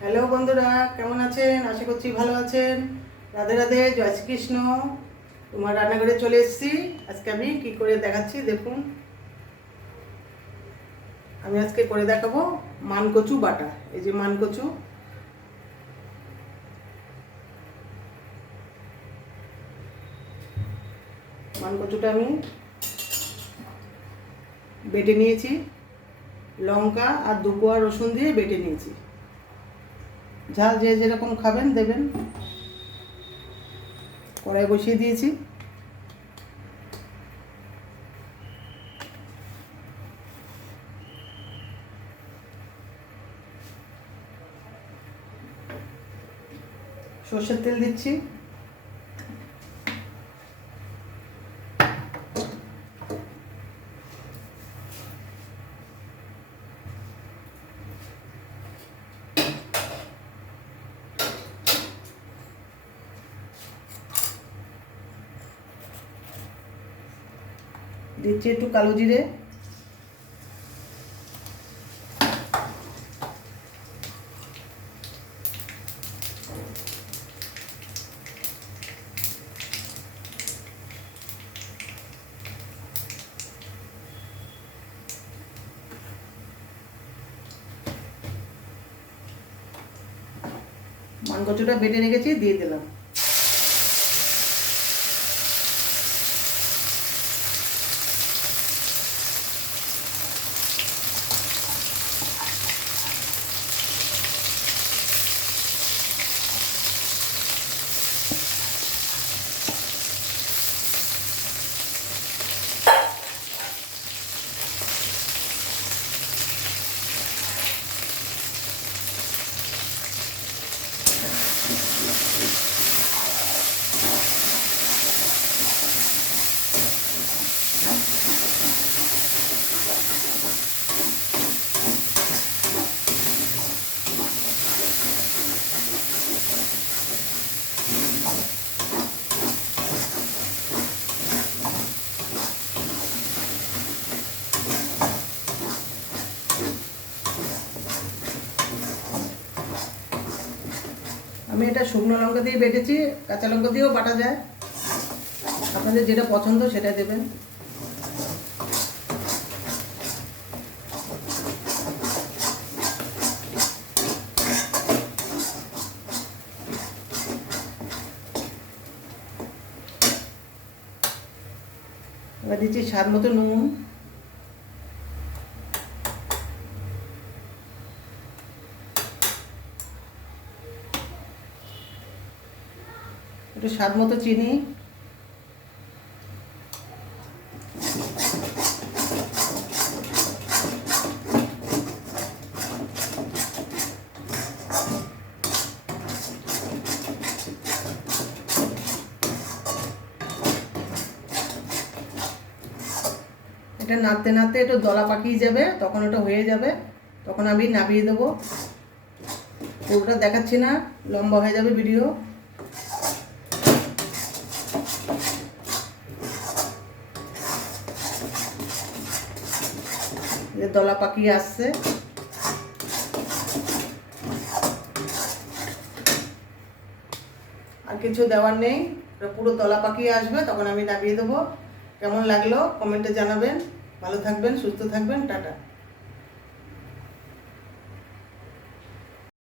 Hello বন্ধুরা, কেমন আছেন? আশা করছি ভালো আছেন। রাধে রাধে, জয় শ্রীকৃষ্ণ। তোমার রান্নাঘরে চলে এসেছি। আজকে আমি কি করে দেখাচ্ছি দেখুন। আমি আজকে করে দেখাবো মানকচু বাটা। এই যে মানকচু। মানকচুটা আমি বেটে নিয়েছি। লঙ্কা আর দুপোয়া রসুন দিয়ে বেটে নিয়েছি। ঝাল যে যেরকম খাবেন দেবেন। কড়াই বসিয়ে দিয়েছি। সর্ষের তেল দিচ্ছি। দিচ্ছি একটু কালো জিরে। মানকচুটা বেটে রেখেছি দিয়ে দিলাম। আমি এটা শুকনো লঙ্কা দিয়ে বেটেছি, কাঁচা লঙ্কা দিয়েও বাটা যায়। আপনাদের যেটা পছন্দ সেটা দেবেন। দিচ্ছি স্বাদ মতো নুন। একটু স্বাদ মতো চিনি। এটা নাড়তে নাড়তে একটু দলা পাকিয়ে যাবে, তখন ওটা হয়ে যাবে। তখন আমি নামিয়ে দেবো। পুরোটা দেখাচ্ছি না, লম্বা হয়ে যাবে ভিডিও যে দলা পাকিয়ে আসছে। আর কিছু দেওয়ার নেই। পুরো দলা পাকিয়ে আসবে, তখন আমি নামিয়ে দেবো। কেমন লাগল? কমেন্টে জানাবেন। ভালো থাকবেন, সুস্থ থাকবেন, টাটা।